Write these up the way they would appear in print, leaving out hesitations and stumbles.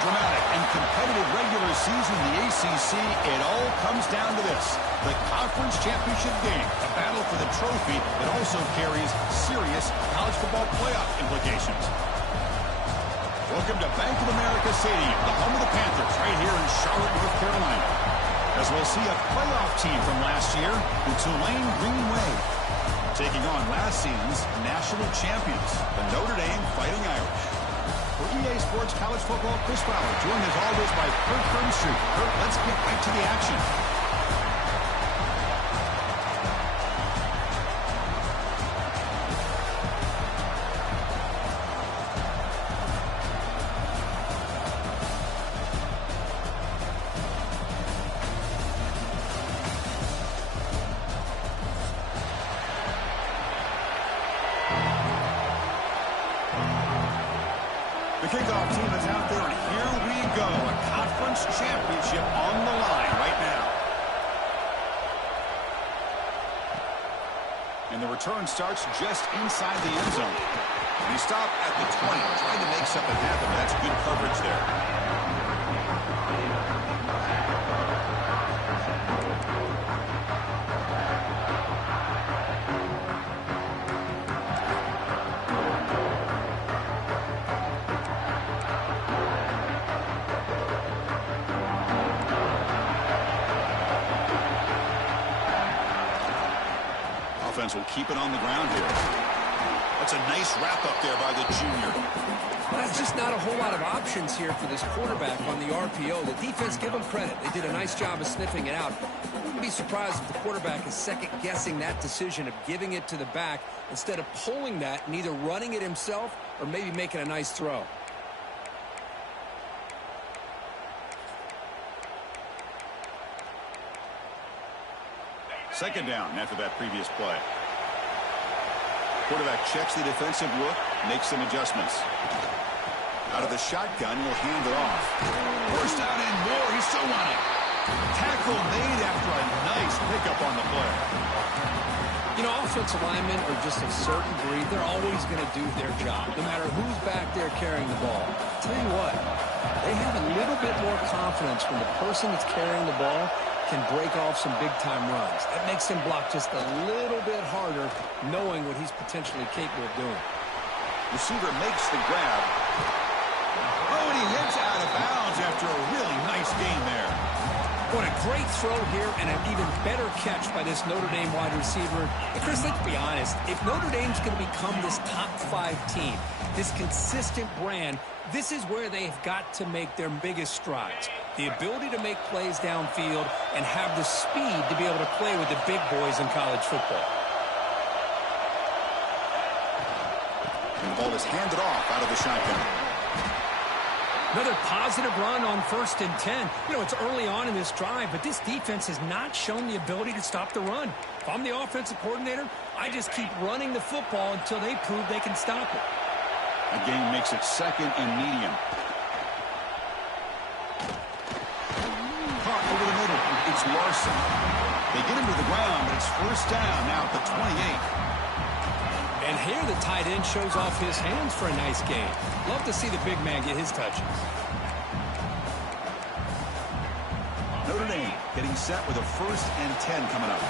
dramatic and competitive regular season in the ACC, it all comes down to this: the conference championship game, a battle for the trophy that also carries serious college football playoff implications. Welcome to Bank of America Stadium, the home of the Panthers, right here in Charlotte, North Carolina, as we'll see a playoff team from last year, the Tulane Green Wave, taking on last season's national champions, the Notre Dame Fighting Irish. For EA Sports College Football, Chris Fowler, joined as always by Kirk Herbstreit. Kirk, let's get right to the action. The kickoff team is out there, and here we go. A conference championship on the line right now. And the return starts just inside the end zone. And he stopped at the 20, trying to make something happen. That's good coverage there. Offense will keep it on the ground here. That's a nice wrap up there by the junior. That's just not a whole lot of options here for this quarterback on the RPO. The defense, give them credit. They did a nice job of sniffing it out. I wouldn't be surprised if the quarterback is second-guessing that decision of giving it to the back instead of pulling that and either running it himself or maybe making a nice throw. Second down after that previous play. Quarterback checks the defensive look, makes some adjustments. Out of the shotgun, he'll hand it off. First down and more. He's still on it. Tackle made after a nice pickup on the play. You know, offensive linemen are just a certain breed. They're always going to do their job, no matter who's back there carrying the ball. I'll tell you what, they have a little bit more confidence when the person that's carrying the ball can break off some big-time runs. That makes him block just a little bit harder, knowing what he's potentially capable of doing. Receiver makes the grab. Oh, and he hits out of bounds after a really nice gain there. What a great throw here and an even better catch by this Notre Dame wide receiver. And Chris, let's be honest. If Notre Dame's going to become this top-5 team, this consistent brand, this is where they've got to make their biggest strides. The ability to make plays downfield and have the speed to be able to play with the big boys in college football. And the ball is handed off out of the shotgun. Another positive run on 1st and 10. You know, it's early on in this drive, but this defense has not shown the ability to stop the run. If I'm the offensive coordinator, I just keep running the football until they prove they can stop it. The game makes it 2nd and medium. Caught over the middle. It's Larson. They get him to the ground, but it's 1st down now at the 28. And here the tight end shows off his hands for a nice gain. Love to see the big man get his touches. Notre Dame getting set with a 1st and 10 coming up.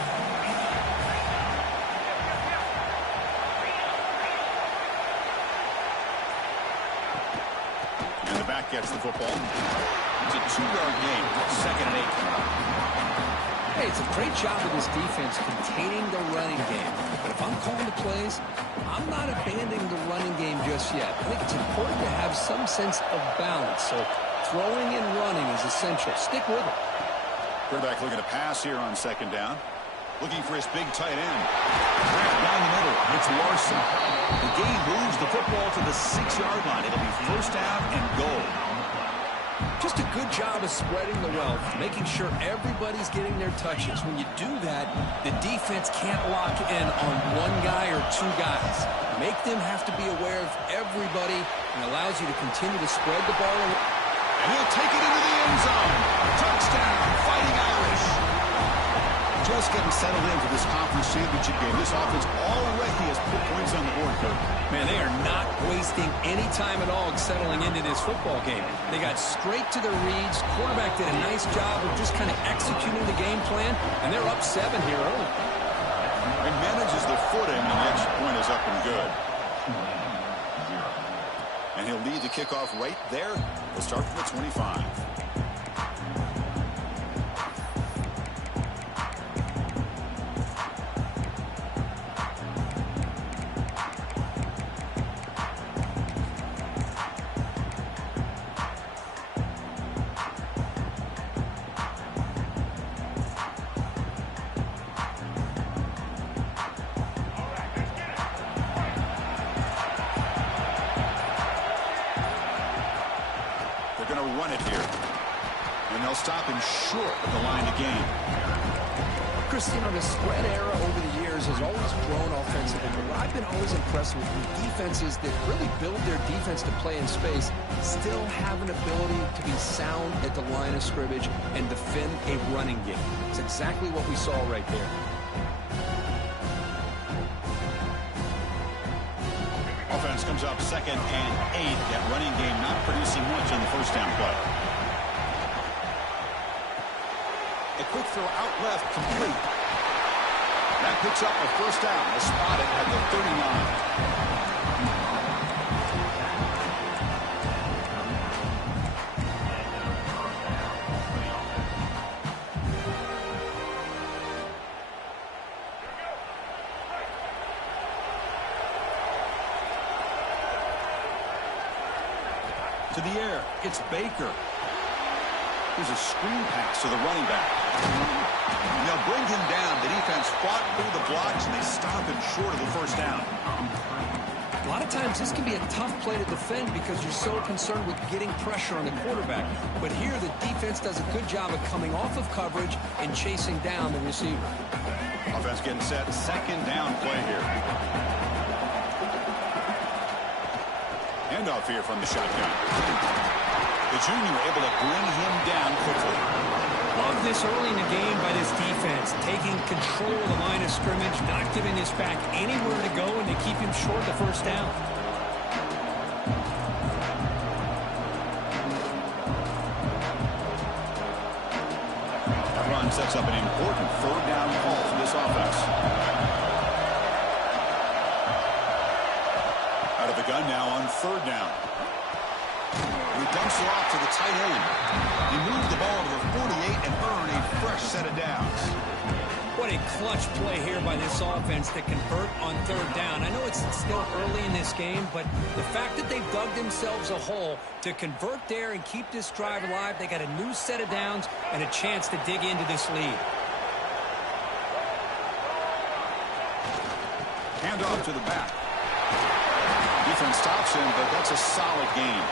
And the back gets the football. It's a 2-yard gain. 2nd and 8. Hey, it's a great job of this defense containing the running game. But if I'm calling the plays, I'm not abandoning the running game just yet. I think it's important to have some sense of balance. So throwing and running is essential. Stick with it. Quarterback looking to pass here on 2nd down. Looking for his big tight end. Down the middle, it's Larson. The game moves the football to the 6-yard line. It'll be 1st down and goal. Just a good job of spreading the wealth, making sure everybody's getting their touches. When you do that, the defense can't lock in on one guy or 2 guys. Make them have to be aware of everybody and allows you to continue to spread the ball. And he'll take it into the end zone. Touchdown, Fighting Irish. just getting settled in for this conference championship game. This offense already has put points on the board, Kirk. Man, they are not wasting any time at all settling into this football game. They got straight to their reads. Quarterback did a nice job of just kind of executing the game plan, and they're up 7 here early. He manages the footing, and the extra point is up and good. And he'll lead the kickoff right there. We'll start from the 25. Run it here. And they'll stop him short of the line to gain. Chris, you know, the spread era over the years has always grown offensively, but what I've been always impressed with defenses that really build their defense to play in space still have an ability to be sound at the line of scrimmage and defend a running game. It's exactly what we saw right there. Offense comes up 2nd and 8. That running game not producing much on the first down play. A quick throw out left, complete. That picks up a first down. They spot it at the 39. To the air, it's Baker. Here's a screen pass to the running back. And they'll bring him down. The defense fought through the blocks, and they stop him short of the first down. A lot of times this can be a tough play to defend because you're so concerned with getting pressure on the quarterback. But here the defense does a good job of coming off of coverage and chasing down the receiver. Offense getting set. 2nd down play here. Handoff here from the shotgun. The junior able to bring him down quickly. Love this early in the game by this defense, taking control of the line of scrimmage, not giving this back anywhere to go, and to keep him short the first down. That run sets up an important 3rd down call for this offense. Out of the gun now on 3rd down. He dumps it off to the tight end. He moved the ball to the 48 and earned a fresh set of downs. What a clutch play here by this offense to convert on 3rd down. I know it's still early in this game, but the fact that they've dug themselves a hole to convert there and keep this drive alive, they got a new set of downs and a chance to dig into this lead. Hand off to the back. Defense stops him, but that's a solid gain.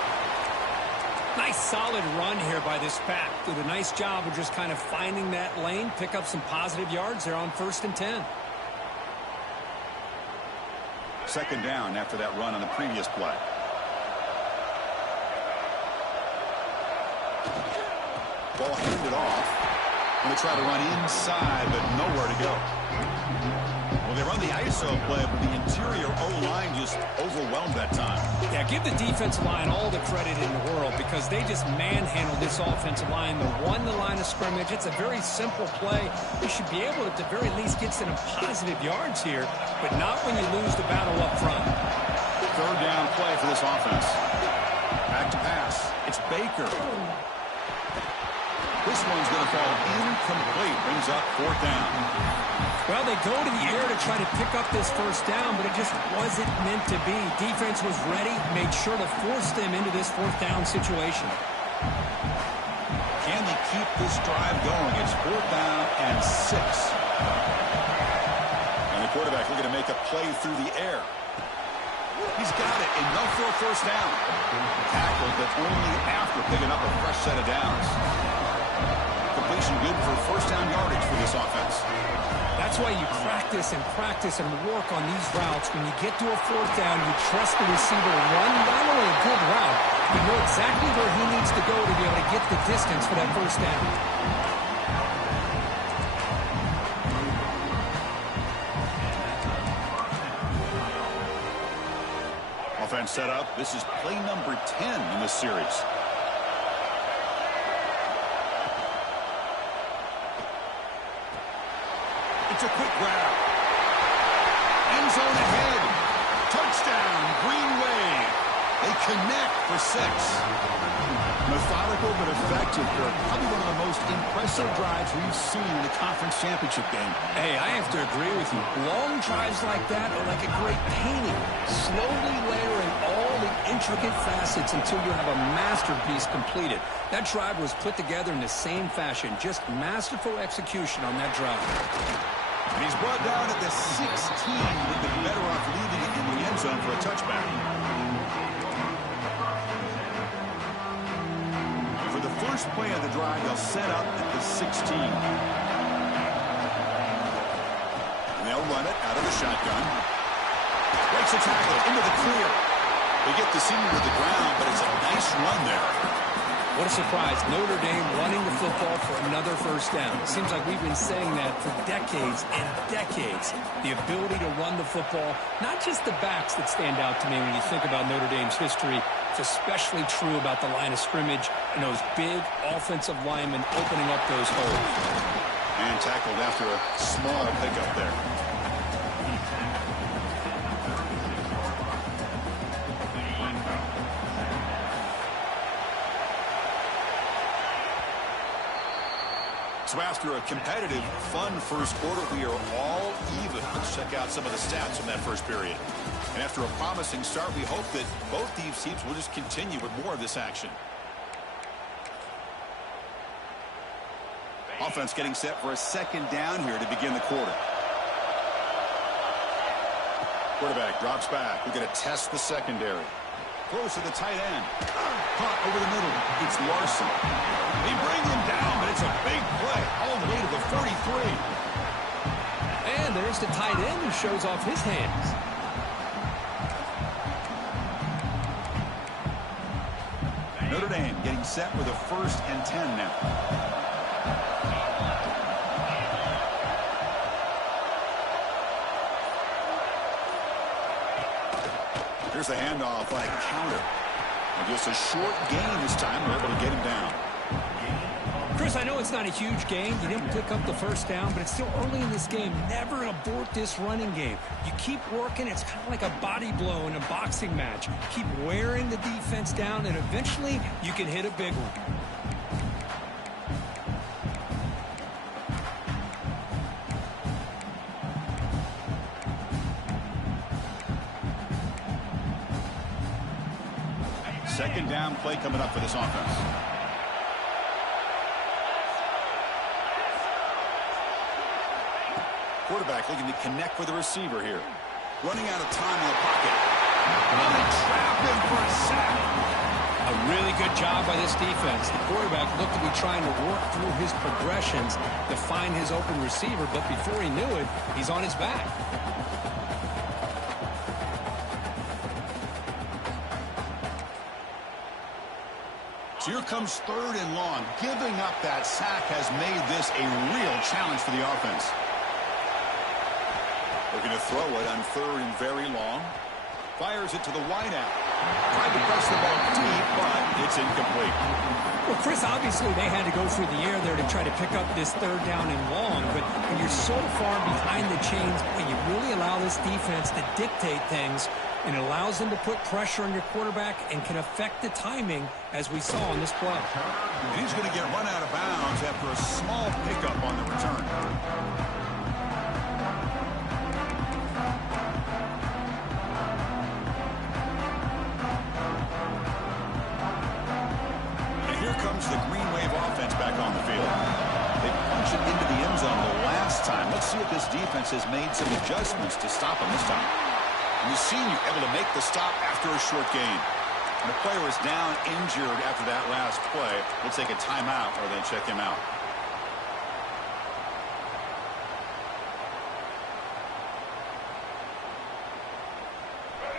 Nice solid run here by this back. Did a nice job of just kind of finding that lane, pick up some positive yards there on 1st and 10. 2nd down after that run on the previous play. Ball handed off. Going to try to run inside, but nowhere to go. Well, they run the ISO play, but the interior O-line just overwhelmed that time. Yeah, give the defensive line all the credit in the world because they just manhandled this offensive line. They won the line of scrimmage. It's a very simple play. You should be able to, at the very least, get some positive yards here, but not when you lose the battle up front. 3rd down play for this offense. Back to pass. It's Baker. This one's going to fall incomplete. Brings up 4th down. Well, they go to the air to try to pick up this first down, but it just wasn't meant to be. Defense was ready, made sure to force them into this 4th down situation. Can they keep this drive going? It's 4th down and 6. And the quarterback looking to make a play through the air. He's got it. Enough for a first down. Tackled, but only after picking up a fresh set of downs. Completion good for first down yardage for this offense. That's why you practice and work on these routes. When you get to a 4th down, you trust the receiver to run not only a good route, but know exactly where he needs to go to be able to get the distance for that first down. Offense set up. This is play number 10 in this series. It's a quick grab. End zone ahead. Touchdown, Green Wave. They connect for 6. Methodical but effective here. Probably one of the most impressive drives we've seen in the conference championship game. Hey, I have to agree with you. Long drives like that are like a great painting. Slowly layering all the intricate facets until you have a masterpiece completed. That drive was put together in the same fashion. Just masterful execution on that drive. And he's brought down at the 16. Would have been better off leaving it in the end zone for a touchback. For the first play of the drive, they'll set up at the 16. And they'll run it out of the shotgun. Breaks a tackle into the clear. They get the senior to the ground, but it's a nice run there. What a surprise. Notre Dame running the football for another first down. It seems like we've been saying that for decades and decades. The ability to run the football, not just the backs that stand out to me when you think about Notre Dame's history. It's especially true about the line of scrimmage and those big offensive linemen opening up those holes. And tackled after a small pickup there. So after a competitive, fun first quarter, we are all even. Let's check out some of the stats from that first period. And after a promising start, we hope that both these teams will just continue with more of this action. Offense getting set for a second down here to begin the quarter. Quarterback drops back. We're going to test the secondary. Close to the tight end. Caught over the middle. It's Larson. They bring him down, but it's a big play all the way to the 43. And there's the tight end who shows off his hands. Notre Dame getting set with a 1st and 10 now. Here's the handoff on a counter. And just a short gain this time. We're able to get him down. Chris, I know it's not a huge gain. You didn't pick up the first down, but it's still early in this game. Never abort this running game. You keep working. It's kind of like a body blow in a boxing match. Keep wearing the defense down, and eventually you can hit a big one. Second down play coming up for this offense. Quarterback looking to connect with the receiver here. Running out of time in the pocket. And they trap him for a sack. A really good job by this defense. The quarterback looked to be trying to work through his progressions to find his open receiver, but before he knew it, he's on his back. So here comes 3rd and long. Giving up that sack has made this a real challenge for the offense. Looking to throw it on 3rd and very long. Fires it to the wideout. Tried to press the ball deep, but it's incomplete. Well, Chris, obviously they had to go through the air there to try to pick up this 3rd down and long, but when you're so far behind the chains, when you really allow this defense to dictate things, and it allows them to put pressure on your quarterback and can affect the timing, as we saw on this play. And he's going to get run out of bounds after a small pickup on the return. And here comes the Green Wave offense back on the field. They punched it into the end zone the last time. Let's see if this defense has made some adjustments to stop him this time. And the senior able to make the stop after a short gain. And the player is down injured after that last play. We'll take a timeout or then check him out.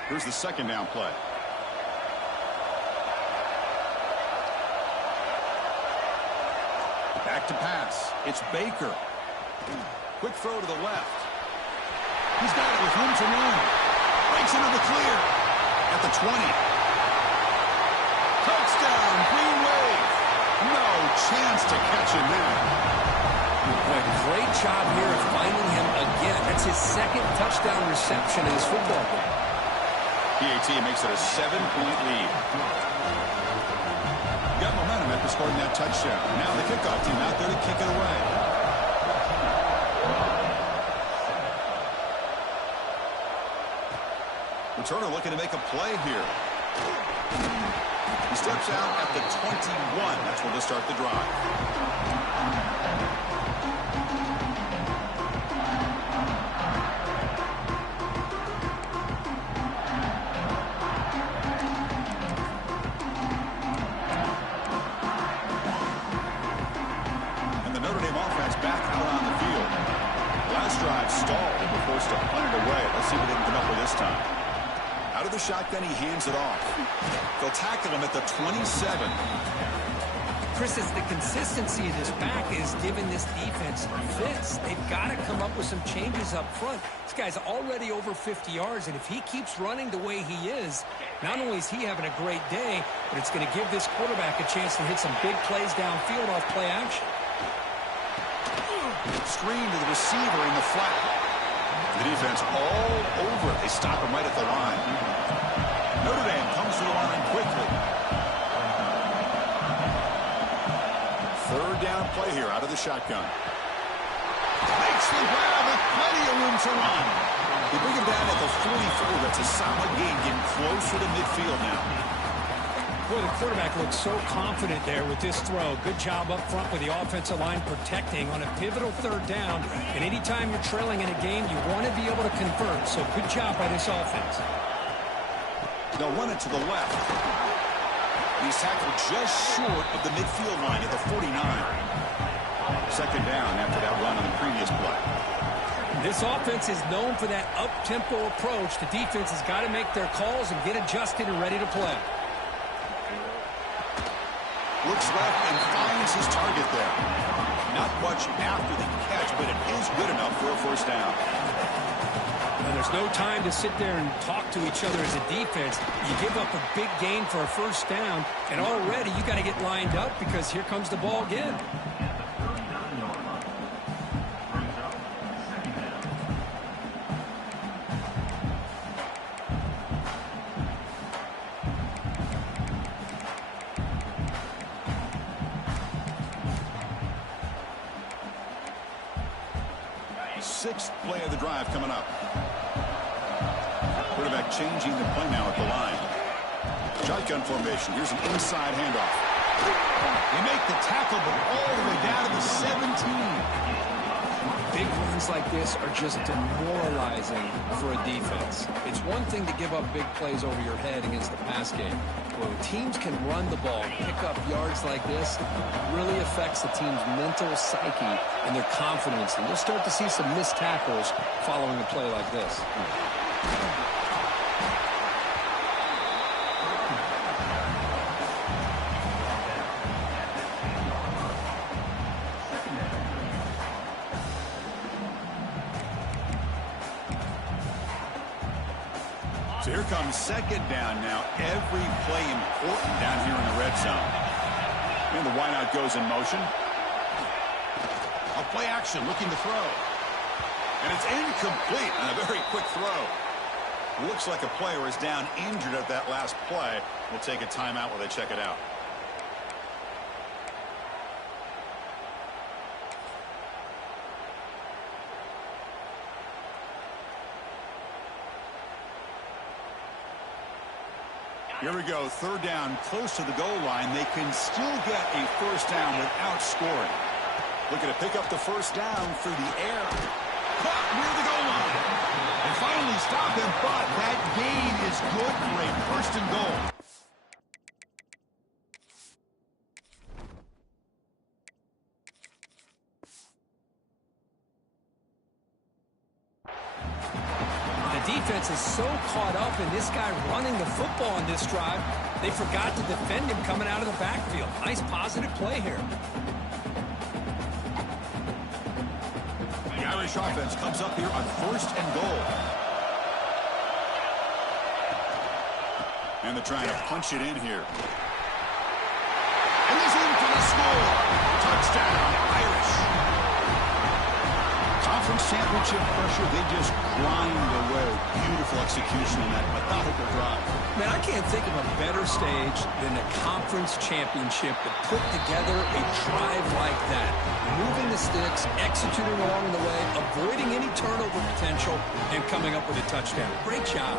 Here's the second down play. Back to pass. It's Baker. Quick throw to the left. He's got it with room to run. Breaks into the clear. at the 20. Touchdown, Green Wave. No chance to catch him there. Boy, great job here of finding him again. That's his second touchdown reception in his football game. PAT makes it a 7-point lead. Got momentum after scoring that touchdown. Now the kickoff team out there to kick it away. Returner looking to make a play here. He steps out at the 21. That's where they'll start the drive. And the Notre Dame offense back out on the field. Last drive stalled and were forced to punt it away. Let's see what they can come up with this time. Out of the shotgun, he hands it off. They'll tackle him at the 27. Chris, the consistency of this back is giving this defense fits. They've got to come up with some changes up front. This guy's already over 50 yards, and if he keeps running the way he is, not only is he having a great day, but it's going to give this quarterback a chance to hit some big plays downfield off play action. Screen to the receiver in the flat. The defense all over it. They stop him right at the line. Notre Dame comes to the line quickly. Third down play here out of the shotgun. Makes the grab with plenty of room to run. They bring him down at the 44. That's a solid gain, getting closer to midfield now. Boy, the quarterback looks so confident there with this throw. Good job up front with the offensive line protecting on a pivotal third down. And anytime you're trailing in a game, you want to be able to convert. So good job by this offense. They'll run it to the left. He's tackled just short of the midfield line at the 49. Second down after that run on the previous play. This offense is known for that up-tempo approach. The defense has got to make their calls and get adjusted and ready to play. Looks left and finds his target there. Not much after the catch, but it is good enough for a first down. And there's no time to sit there and talk to each other as a defense. You give up a big gain for a first down, and already you got to get lined up because here comes the ball again. Sixth play of the drive coming up. Quarterback changing the play now at the line. Shotgun formation. Here's an inside handoff. They make the tackle, but all the way down to the 17. Big runs like this are just demoralizing for a defense. It's one thing to give up big plays over your head against the pass game. When teams can run the ball, pick up yards like this, it really affects the team's mental psyche and their confidence. And you'll start to see some missed tackles following a play like this. So here comes second down now. Every play important down here in the red zone. And the wideout goes in motion. A play action looking to throw. And it's incomplete on a very quick throw. Looks like a player is down injured at that last play. We'll take a timeout while they check it out. Here we go, third down, close to the goal line. They can still get a first down without scoring. Looking to pick up the first down through the air. Caught near the goal line. And finally stop him, but that gain is good for a first and goal. Defense is so caught up in this guy running the football on this drive, they forgot to defend him coming out of the backfield. Nice positive play here. The Irish offense comes up here on first and goal. And they're trying to punch it in here. And he's in for the score. Touchdown, Irish. Conference championship pressure, they just grind away. Beautiful execution in that methodical drive. Man, I can't think of a better stage than the conference championship to put together a drive like that. Moving the sticks, executing along the way, avoiding any turnover potential, and coming up with a touchdown. Great job.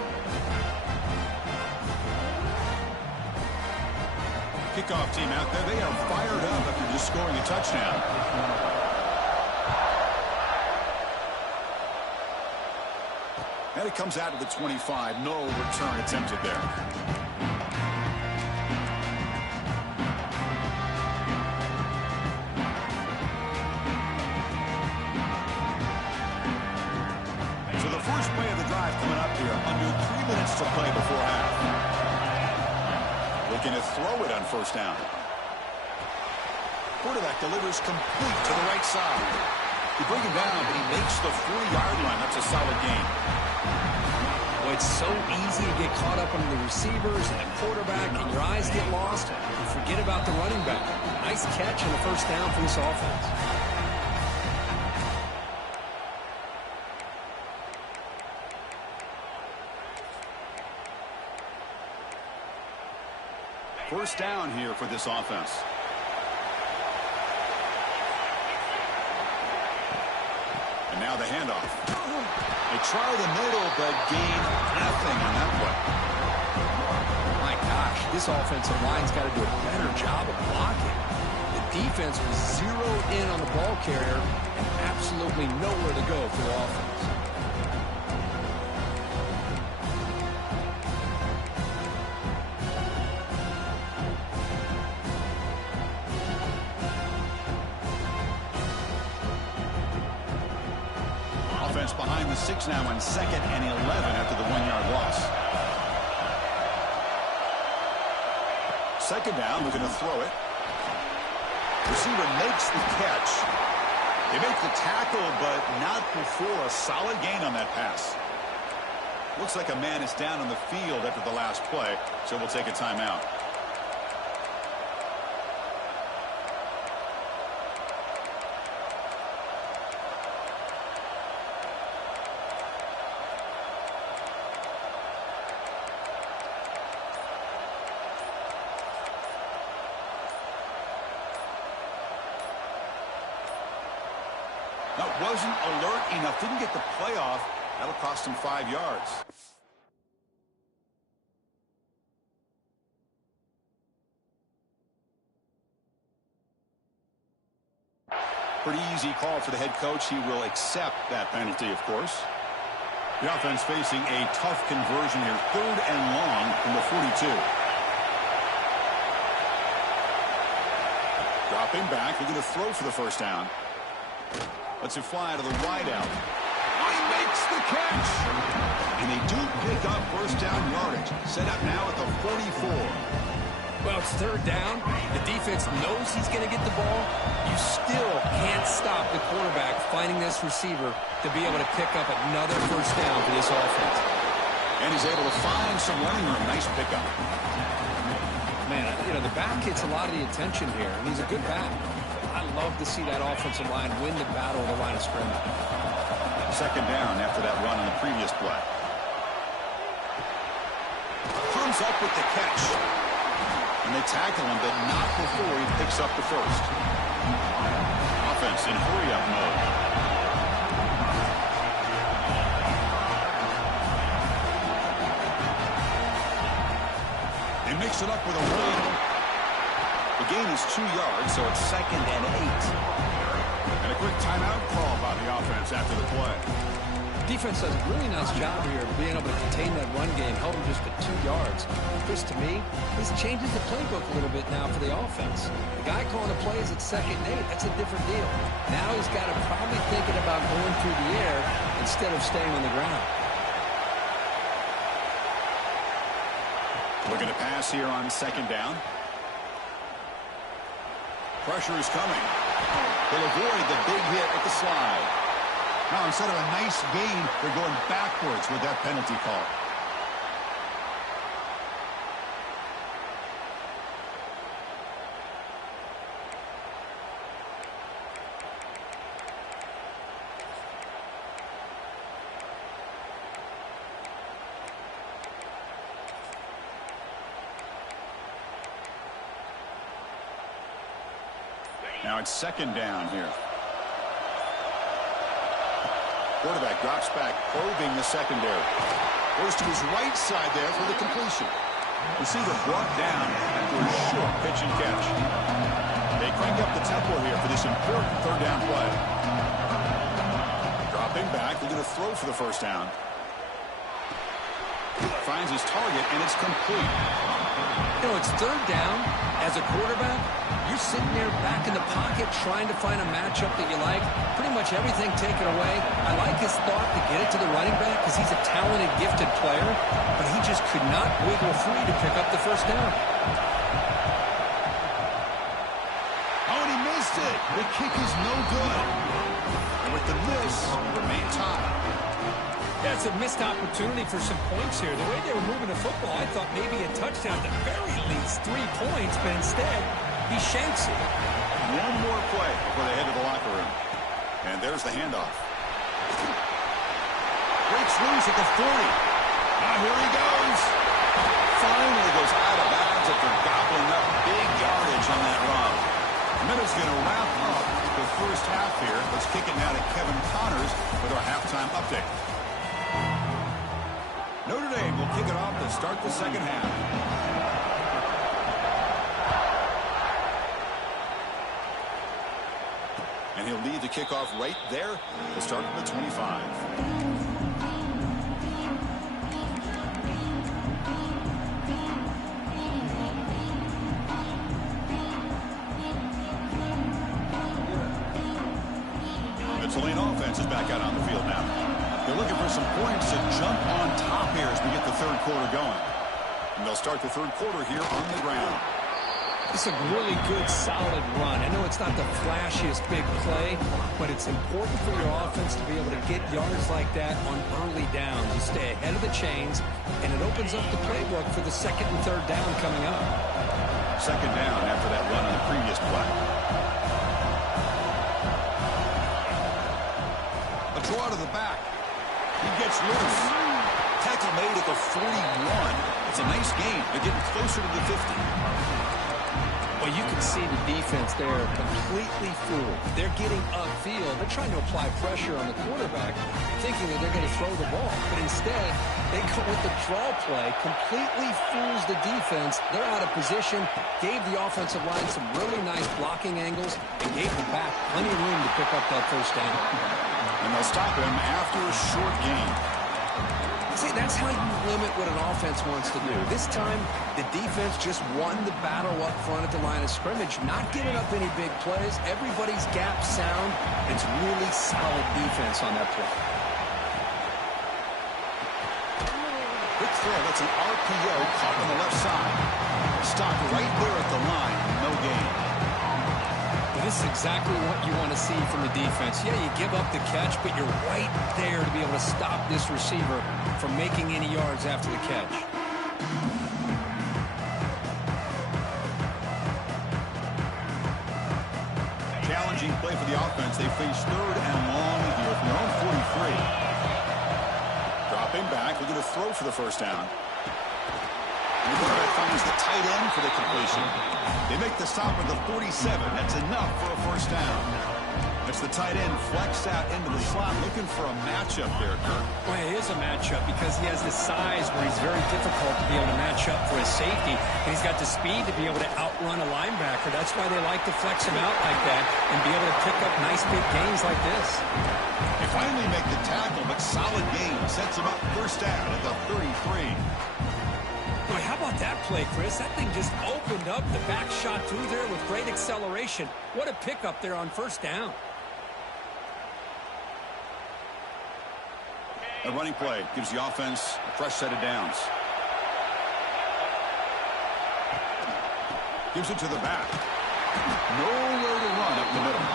Kickoff team out there, they are fired up after just scoring a touchdown. And it comes out of the 25. No return attempted there. So the first play of the drive coming up here. Under 3 minutes to play before half. Looking to throw it on first down. Quarterback delivers complete to the right side. He brings him down, but he makes the 40-yard line. That's a solid gain. Well, it's so easy to get caught up on the receivers and the quarterback, and your eyes get lost. You forget about the running back. Nice catch and a first down for this offense. First down here for this offense. And now the handoff. They try the middle, but gain nothing on that one. My gosh, this offensive line's got to do a better job of blocking. The defense was zeroed in on the ball carrier and absolutely nowhere to go for the offense. Behind the 6 now on 2nd and 11 after the 1-yard loss. Second down, looking to throw it. Receiver makes the catch. They make the tackle, but not before a solid gain on that pass. Looks like a man is down on the field after the last play, so we'll take a timeout. That wasn't alert enough. Didn't get the play off. That'll cost him 5 yards. Pretty easy call for the head coach. He will accept that penalty, of course. The offense facing a tough conversion here. 3rd and long from the 42. Dropping back. Looking to throw for the first down. Lets it fly to the wideout. He makes the catch. And they do pick up first down yardage. Set up now at the 44. Well, it's 3rd down. The defense knows he's going to get the ball. You still can't stop the quarterback finding this receiver to be able to pick up another first down for this offense. And he's able to find some running room. Nice pickup. Man, you know, the back gets a lot of the attention here, and he's a good back. I love to see that offensive line win the battle of the line of scrimmage. Second down after that run on the previous play. Comes up with the catch. And they tackle him, but not before he picks up the first. Offense in hurry-up mode. They mix it up with a run. The gain is 2 yards, so it's 2nd and 8. And a quick timeout call by the offense after the play. Defense does a really nice job here of being able to contain that run game, held him just to 2 yards. Chris, to me, this changes the playbook a little bit now for the offense. The guy calling the plays at 2nd and 8, that's a different deal. Now he's got to probably thinking about going through the air instead of staying on the ground. Looking to pass here on 2nd down. Pressure is coming. They'll avoid the big hit at the slide. Now, instead of a nice gain, they're going backwards with that penalty call. Now it's second down here. Quarterback drops back, probing the secondary. Goes to his right side there for the completion. Receiver brought down after a short pitch and catch. They crank up the tempo here for this important third down play. Dropping back, they're going to throw for the first down. Finds his target, and it's complete. You know, it's third down. As a quarterback, you're sitting there back in the pocket trying to find a matchup that you like. Pretty much everything taken away. I like his thought to get it to the running back because he's a talented, gifted player, but he just could not wiggle free to pick up the first down. Oh, and he missed it. The kick is no good. And with the miss, remain tied. That's a missed opportunity for some points here. The way they were moving the football, I thought maybe a touchdown, at the very least 3 points, but instead, he shanks it. One more play before they head to the locker room. And there's the handoff. Breaks loose at the 40. Now here he goes. Finally goes out of bounds after gobbling up big yardage on that run. Minutes going to wrap up the first half here. Let's kick it now to Kevin Connors with our halftime update. Notre Dame will kick it off to start the second half. And he'll lead the kickoff right there. We'll start at the 25. The Tulane offense is back out on the field now. They're looking for some points to jump on top here as we get the third quarter going. And they'll start the third quarter here on the ground. It's a really good, solid run. I know it's not the flashiest big play, but it's important for your offense to be able to get yards like that on early downs. You stay ahead of the chains, and it opens up the playbook for the second and third down coming up. Second down after that run on the previous play. A draw to the back. He gets loose. Tackle made at the 41. It's a nice gain. They're getting closer to the 50. Well, you can see the defense there completely fooled. They're getting upfield. They're trying to apply pressure on the quarterback, thinking that they're going to throw the ball. But instead, they go with the draw play, completely fools the defense. They're out of position, gave the offensive line some really nice blocking angles, and gave the back plenty of room to pick up that first down. And they'll stop him after a short gain. See, that's how you limit what an offense wants to do. This time, the defense just won the battle up front at the line of scrimmage, not giving up any big plays. Everybody's gap sound. It's really solid defense on that play. Quick throw. That's an RPO caught on the left side. Stopped right there at the line. No gain. This is exactly what you want to see from the defense. Yeah, you give up the catch, but you're right there to be able to stop this receiver from making any yards after the catch. Challenging play for the offense. They face third and long here from their own 43. Dropping back. We're going to throw for the first down. And the quarterback finds the tight end for the completion. They make the stop at the 47. That's enough for a first down. It's the tight end flexed out into the slot, looking for a matchup there, Kirk. Well, it is a matchup because he has the size where he's very difficult to be able to match up for his safety. And he's got the speed to be able to outrun a linebacker. That's why they like to flex him out like that and be able to pick up nice big gains like this. They finally make the tackle, but solid gain sets him up first down at the 33. Boy, how about that play, Chris? That thing just opened up. The back shot through there with great acceleration. What a pickup there on first down. A running play gives the offense a fresh set of downs. Gives it to the back. Nowhere to run up the middle.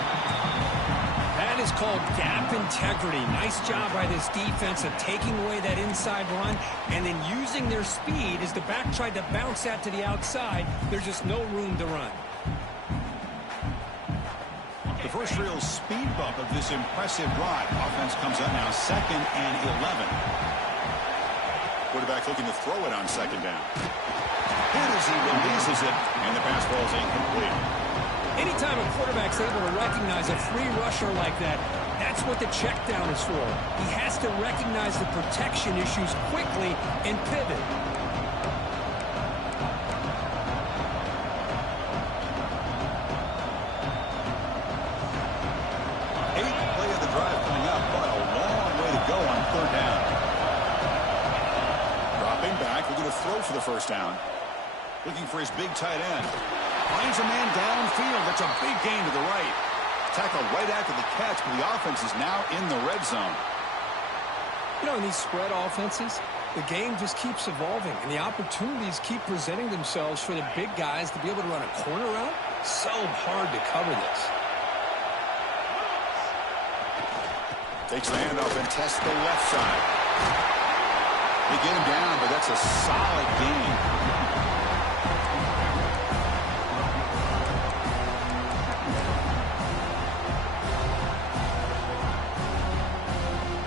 That is called gap integrity. Nice job by this defense of taking away that inside run and then using their speed as the back tried to bounce that to the outside. There's just no room to run. The first real speed bump of this impressive drive. Offense comes up now 2nd and 11. Quarterback looking to throw it on second down. And as he releases it, and the pass ball is incomplete. Anytime a quarterback's able to recognize a free rusher like that, that's what the check down is for. He has to recognize the protection issues quickly and pivot. Eighth play of the drive coming up, but a long way to go on third down. Dropping back, looking to throw for the first down. Looking for his big tight end. Finds a man downfield. That's a big gain to the right. Tackle right after the catch, but the offense is now in the red zone. You know, in these spread offenses, the game just keeps evolving, and the opportunities keep presenting themselves for the big guys to be able to run a corner route. So hard to cover this. Takes the handoff and tests the left side. They get him down, but that's a solid gain.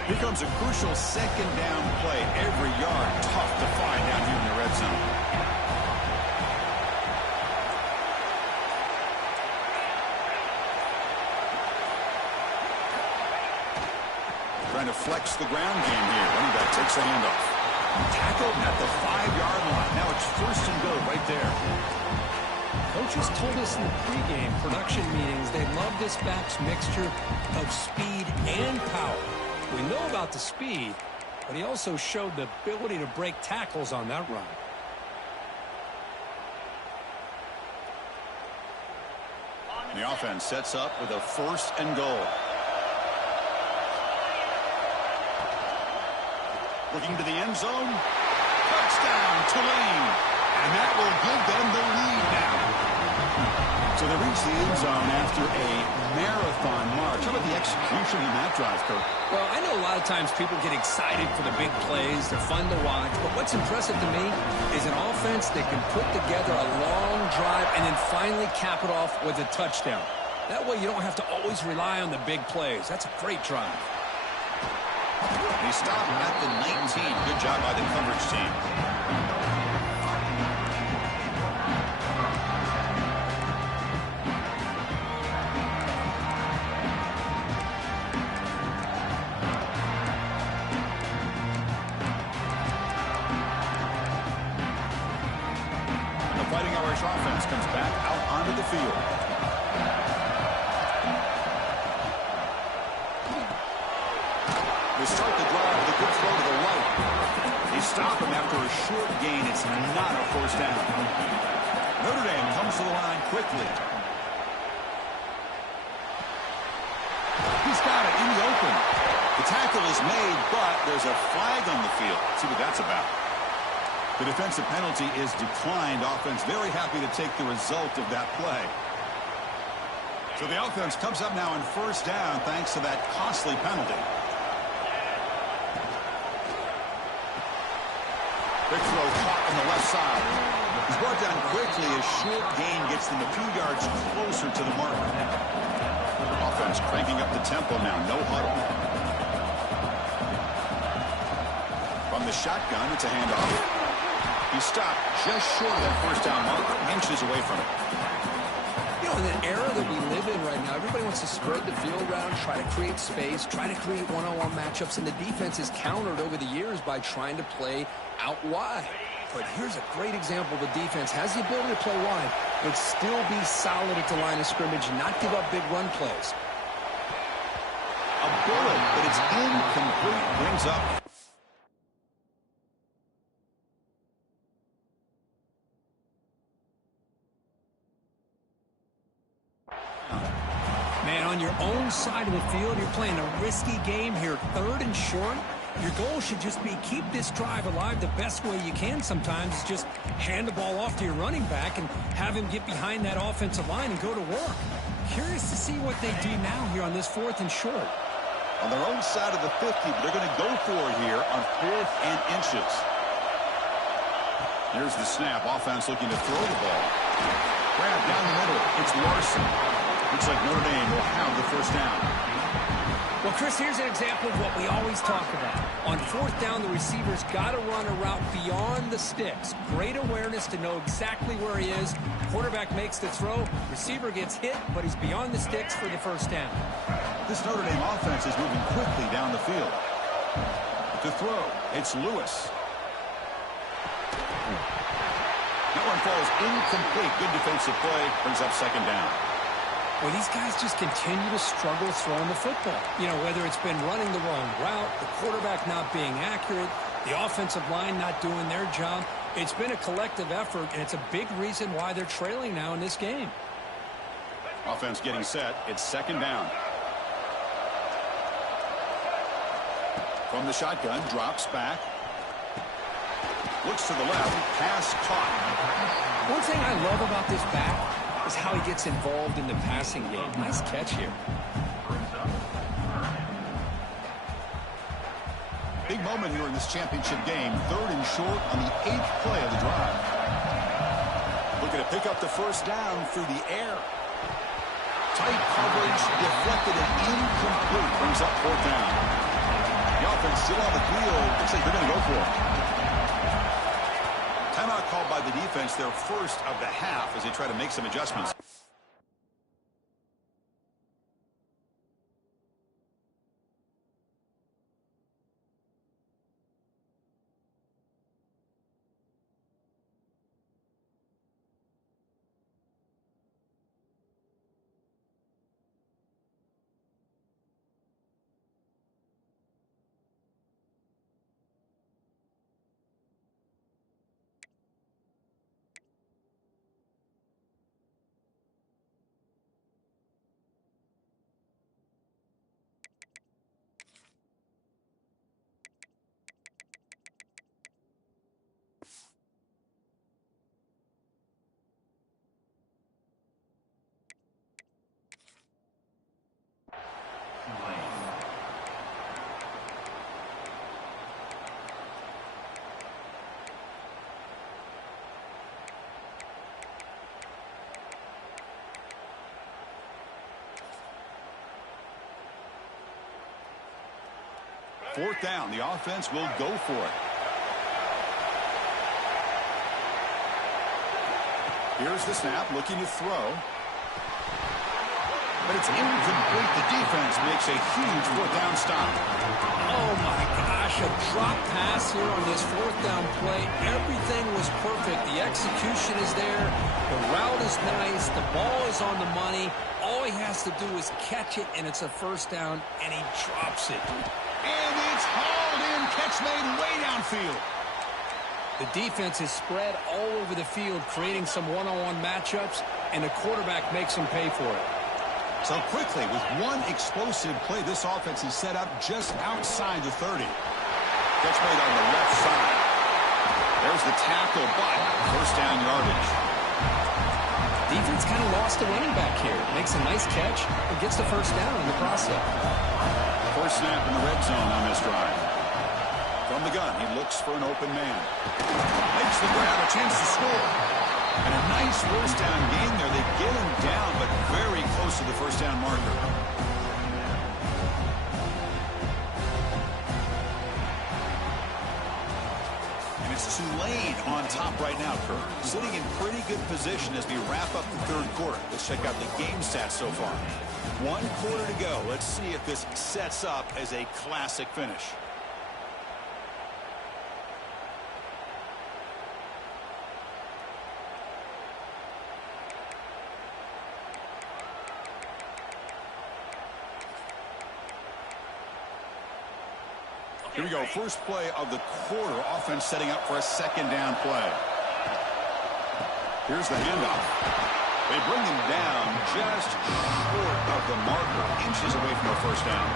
Here comes a crucial second down play. Every yard tough to find down here in the red zone. Trying to flex the ground game here. Running back takes the handoff. Tackled at the 5-yard line. Now it's first and goal right there. Coaches told us in the pregame production meetings they love this back's mixture of speed and power. We know about the speed, but he also showed the ability to break tackles on that run. The offense sets up with a first and goal. Looking to the end zone. Touchdown, Tulane. And that will give them the lead now. So they reach the end zone after a marathon march. How about the execution in that drive, Kirk? Well, I know a lot of times people get excited for the big plays. They're fun to watch. But what's impressive to me is an offense that can put together a long drive and then finally cap it off with a touchdown. That way you don't have to always rely on the big plays. That's a great drive. They stop at the 19. Good job by the coverage team. Fighting Irish offense comes back out onto the field. They start the drive with a good throw to the right. They stop him after a short gain. It's not a first down. Notre Dame comes to the line quickly. He's got it in the open. The tackle is made, but there's a flag on the field. Let's see what that's about. The defensive penalty is declined. Offense very happy to take the result of that play. So the offense comes up now in first down thanks to that costly penalty. Big throw caught on the left side. He's brought down quickly. A short gain gets them a few yards closer to the mark. Offense cranking up the tempo now. No huddle. From the shotgun, it's a handoff. He stopped just short of that first down marker, inches away from it. You know, in the era that we live in right now, everybody wants to spread the field around, try to create space, try to create one-on-one matchups, and the defense is countered over the years by trying to play out wide. But here's a great example. The defense has the ability to play wide, but still be solid at the line of scrimmage and not give up big run plays. A bullet, but it's incomplete. Brings up. Man, on your own side of the field, you're playing a risky game here. Third and short. Your goal should just be keep this drive alive the best way you can sometimes. Is just hand the ball off to your running back and have him get behind that offensive line and go to work. Curious to see what they do now here on this fourth and short. On their own side of the 50, but they're going to go for it here on 4th and inches. Here's the snap. Offense looking to throw the ball. Grab down the middle. It's Larson. Looks like Notre Dame will have the first down. Well, Chris, here's an example of what we always talk about. On fourth down, the receiver's got to run a route beyond the sticks. Great awareness to know exactly where he is. Quarterback makes the throw. Receiver gets hit, but he's beyond the sticks for the first down. This Notre Dame offense is moving quickly down the field. To throw, it's Lewis. That one falls incomplete. Good defensive play. Brings up second down. Well, these guys just continue to struggle throwing the football. You know, whether it's been running the wrong route, the quarterback not being accurate, the offensive line not doing their job. It's been a collective effort, and it's a big reason why they're trailing now in this game. Offense getting set. It's second down. From the shotgun, drops back. Looks to the left. Pass caught. One thing I love about this back is how he gets involved in the passing game. Nice catch here. Big moment here in this championship game. 3rd and short on the 8th play of the drive. Looking to pick up the first down through the air. Tight coverage, deflected and incomplete. Brings up fourth down. The offense still on the field. Looks like they're going to go for it. Timeout called by the defense, their first of the half, as they try to make some adjustments. Fourth down, the offense will go for it. Here's the snap, looking to throw. But it's incomplete. The defense makes a huge fourth down stop. Oh, my gosh, a drop pass here on this fourth down play. Everything was perfect. The execution is there. The route is nice. The ball is on the money. All he has to do is catch it, and it's a first down, and he drops it. And it's hauled in. Catch made way downfield. The defense is spread all over the field, creating some one-on-one matchups, and the quarterback makes them pay for it. So quickly, with one explosive play, this offense is set up just outside the 30. Catch made on the left side. There's the tackle, but first down yardage. Defense kind of lost the running back here. Makes a nice catch and gets the first down in the process. First snap in the red zone on this drive. From the gun, he looks for an open man. Makes the grab, a chance to score. And a nice first down gain there. They get him down, but very close to the first down marker. And it's Tulane on top right now, Kurt. Sitting in pretty good position as we wrap up the third quarter. Let's check out the game stats so far. 1 quarter to go. Let's see if this sets up as a classic finish. Here we go. First play of the quarter. Offense setting up for a second down play. Here's the handoff. They bring him down just short of the marker, inches away from a first down.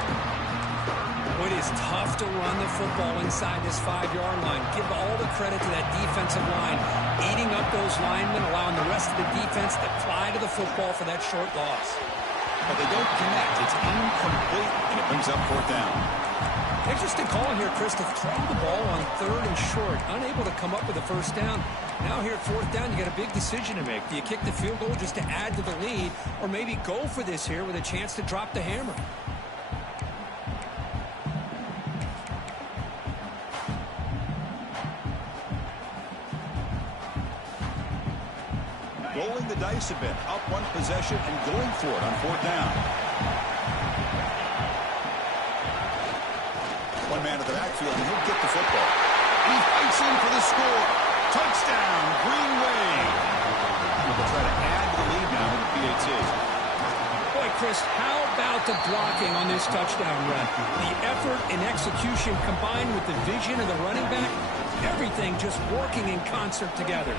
It is tough to run the football inside this 5-yard line. Give all the credit to that defensive line, eating up those linemen, allowing the rest of the defense to fly to the football for that short loss. But they don't connect. It's incomplete, and it brings up fourth down. Interesting call here, Chris, to throw the ball on 3rd and short, unable to come up with a first down. Now here at 4th down, you got a big decision to make. Do you kick the field goal just to add to the lead, or maybe go for this here with a chance to drop the hammer? rolling the dice a bit, up one possession and going for it on fourth down. One man at the backfield, and he'll get the football. He fights in for the score. Touchdown, Green Wave. They'll try to add to the lead now with the PAT. Boy, Chris, how about the blocking on this touchdown run? The effort and execution combined with the vision of the running back, everything just working in concert together.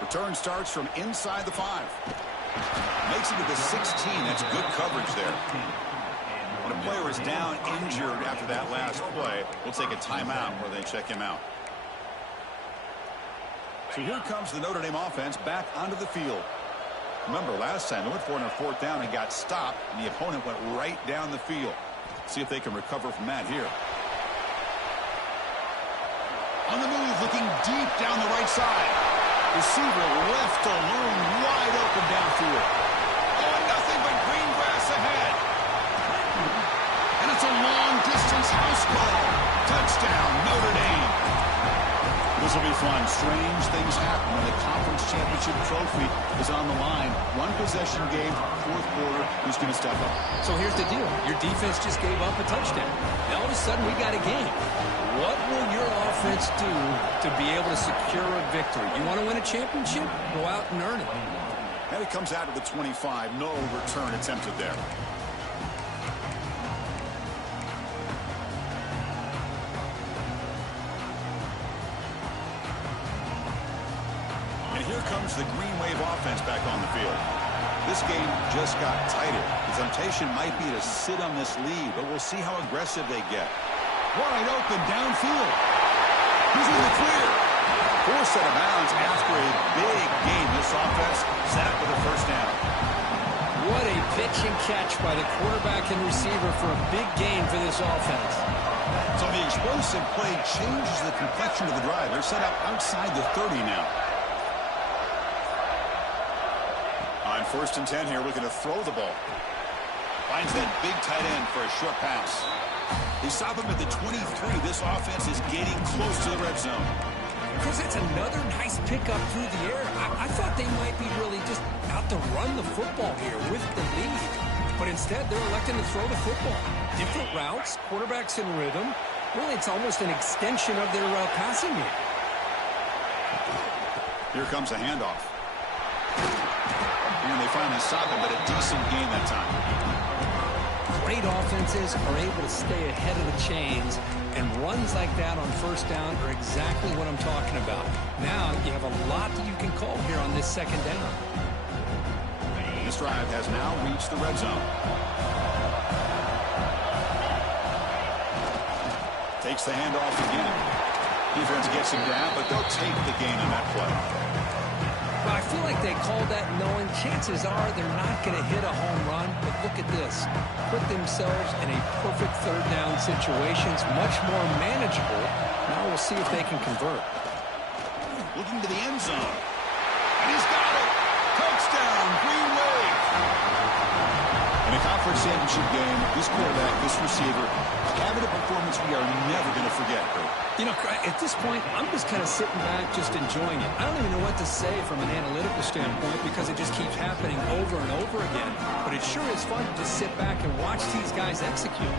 Return starts from inside the 5. Makes it to the 16. That's good coverage there. When a player is down injured after that last play, we'll take a timeout where they check him out. So here comes the Notre Dame offense back onto the field. Remember, last time they went for it on fourth down and got stopped, and the opponent went right down the field. See if they can recover from that here. On the move, looking deep down the right side. Receiver left alone, wide open downfield. Oh, nothing but green grass ahead. And it's a long-distance house call. Touchdown, Notre Dame. This will be fun. Strange things happen when the conference championship trophy is on the line. One possession game, fourth quarter. Who's going to step up? So here's the deal. Your defense just gave up a touchdown. Now all of a sudden we got a game. What will your offense do to be able to secure a victory? You want to win a championship? Go out and earn it. And it comes out of the 25. No return attempted there. And here comes the Green Wave offense back on the field. This game just got tighter. The temptation might be to sit on this lead, but we'll see how aggressive they get. Wide open downfield. He's in the clear. Forced out of bounds after a big game. This offense set up with a first down. What a pitch and catch by the quarterback and receiver for a big gain for this offense. So the explosive play changes the complexion of the drive. They're set up outside the 30 now. On 1st and 10 here, looking to throw the ball. Finds that big tight end for a short pass. They stop him at the 23. This offense is getting close to the red zone. Chris, it's another nice pickup through the air. I thought they might be really just out to run the football here with the lead. But instead, they're electing to throw the football. Different routes, quarterbacks in rhythm. Really, it's almost an extension of their passing game. Here comes a handoff. And they finally stop him, but a decent gain that time. Great offenses are able to stay ahead of the chains, and runs like that on first down are exactly what I'm talking about. Now you have a lot that you can call here on this second down. This drive has now reached the red zone. Takes the handoff again. Defense gets him down, but they'll take the gain on that play. Well, I feel like they called that knowing chances are they're not going to hit a home run. But look at this. Put themselves in a perfect third down situation. It's much more manageable. Now we'll see if they can convert. Looking to the end zone. And he's got it. Touchdown, Green Wave. In a conference championship game, this quarterback, this receiver, having a performance we are never going to forget, Kurt. You know, at this point, I'm just kind of sitting back, just enjoying it. I don't even know what to say from an analytical standpoint because it just keeps happening over and over again. But it sure is fun to just sit back and watch these guys execute.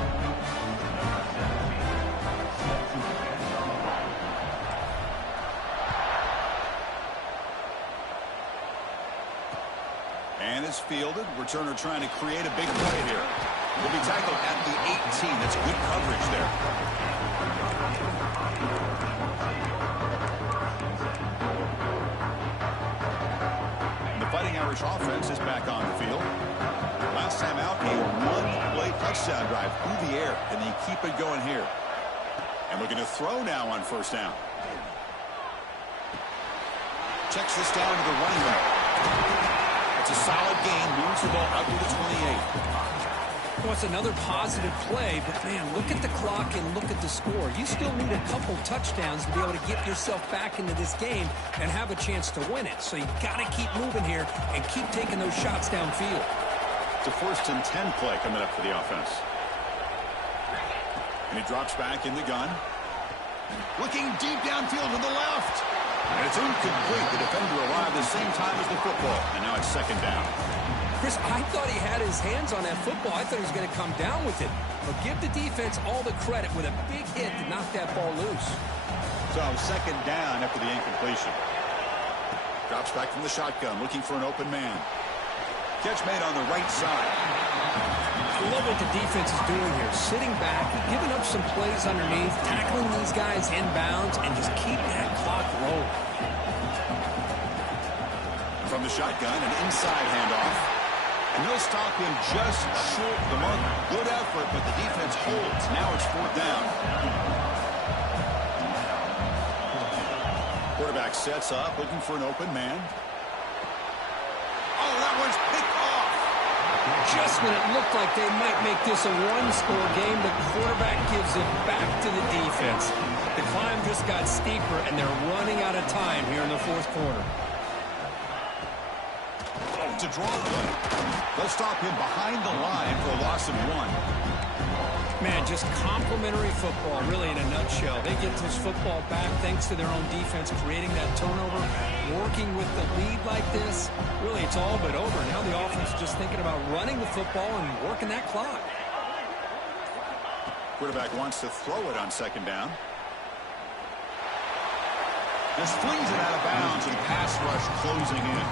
And it's fielded. Returner trying to create a big play here. Will be tackled at the 18. That's good coverage there. The Fighting Irish offense is back on the field. Last time out, a one-play touchdown drive through the air, and they keep it going here. And we're going to throw now on first down. Checks this down to the running back. It's a solid gain, moves the ball out to the 28. Well, it's another positive play, but man, look at the clock and look at the score. You still need a couple touchdowns to be able to get yourself back into this game and have a chance to win it. So you got to keep moving here and keep taking those shots downfield. It's a 1st and 10 play coming up for the offense. And he drops back in the gun. Looking deep downfield to the left. And it's incomplete. The defender arrived the same time as the football. And now it's second down. Chris, I thought he had his hands on that football. I thought he was going to come down with it. But give the defense all the credit with a big hit to knock that ball loose. So second down after the incompletion. Drops back from the shotgun, looking for an open man. Catch made on the right side. I love what the defense is doing here. Sitting back, giving up some plays underneath, tackling these guys inbounds, and just keep that clock rolling. From the shotgun, an inside handoff. And they'll stop him just short of the mark. Good effort, but the defense holds. Now it's fourth down. Quarterback sets up, looking for an open man. Oh, that one's picked off. Just when it looked like they might make this a one-score game, the quarterback gives it back to the defense. The climb just got steeper, and they're running out of time here in the fourth quarter. It's a draw play. They'll stop him behind the line for a loss of 1. Man, just complimentary football, really, in a nutshell. They get this football back thanks to their own defense, creating that turnover, working with the lead like this. Really, it's all but over. Now the offense is just thinking about running the football and working that clock. Quarterback wants to throw it on second down. Just flings it out of bounds, and pass rush closing in.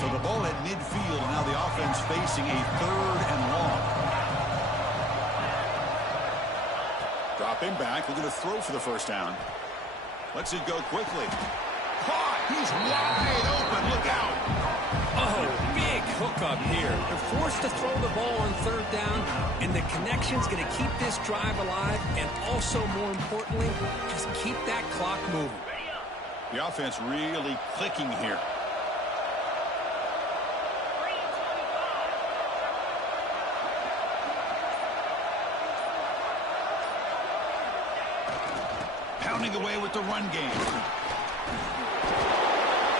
So the ball at midfield, now the offense facing a third and long. Dropping back, looking to throw for the first down. Lets it go quickly. Caught! He's wide open. Look out! Oh, big hookup here. They're forced to throw the ball on third down, and the connection's going to keep this drive alive, and also, more importantly, just keep that clock moving. The offense really clicking here. Pounding away with the run game.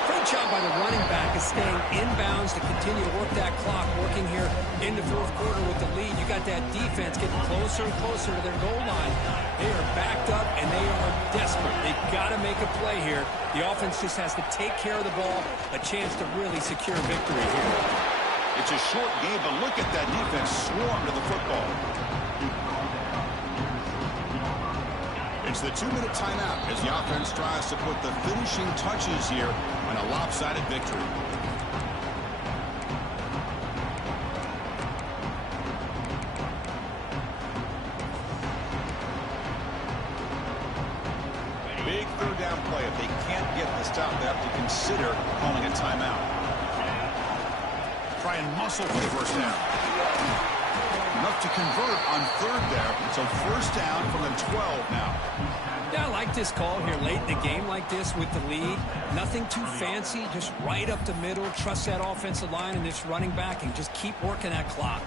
Great job by the running back is staying inbounds to continue to work that clock, working here in the fourth quarter with the lead. You got that defense getting closer and closer to their goal line. They are backed up, and they are desperate. They've got to make a play here. The offense just has to take care of the ball, a chance to really secure victory here. It's a short game, but look at that defense swarm to the football. It's the 2-minute timeout as the offense tries to put the finishing touches here on a lopsided victory. Big third down play. If they can't get the stop, they have to consider calling a timeout. Try and muscle for the first down. Enough to convert on third there. So first down from the 12 now. Yeah, I like this call here late in the game like this with the lead. Nothing too fancy, just right up the middle. Trust that offensive line and this running back and just keep working that clock.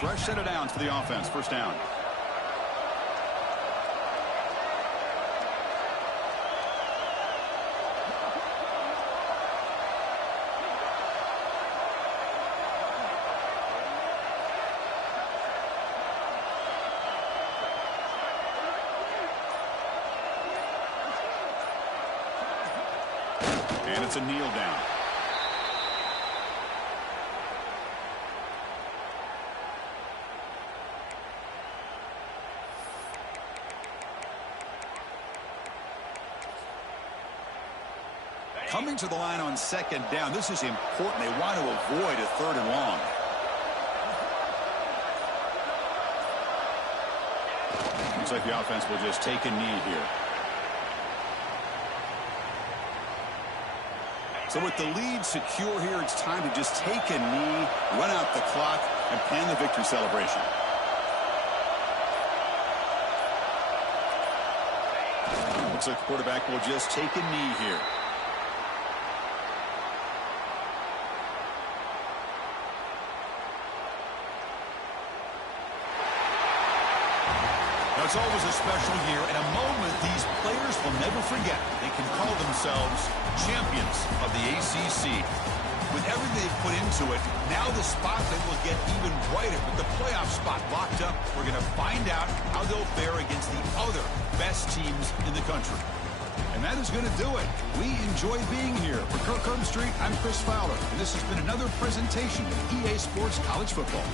Fresh set of downs for the offense. First down. And it's a kneel down. Coming to the line on second down. This is important. They want to avoid a third and long. Looks like the offense will just take a knee here. So with the lead secure here, it's time to just take a knee, run out the clock, and plan the victory celebration. Looks like the quarterback will just take a knee here. it's always a special year and a moment these players will never forget. They can call themselves champions of the ACC. With everything they've put into it, now the spotlight will get even brighter. With the playoff spot locked up, we're going to find out how they'll fare against the other best teams in the country. And that is going to do it. We enjoy being here. For Kirk Herbstreit, I'm Chris Fowler, and this has been another presentation of EA Sports College Football.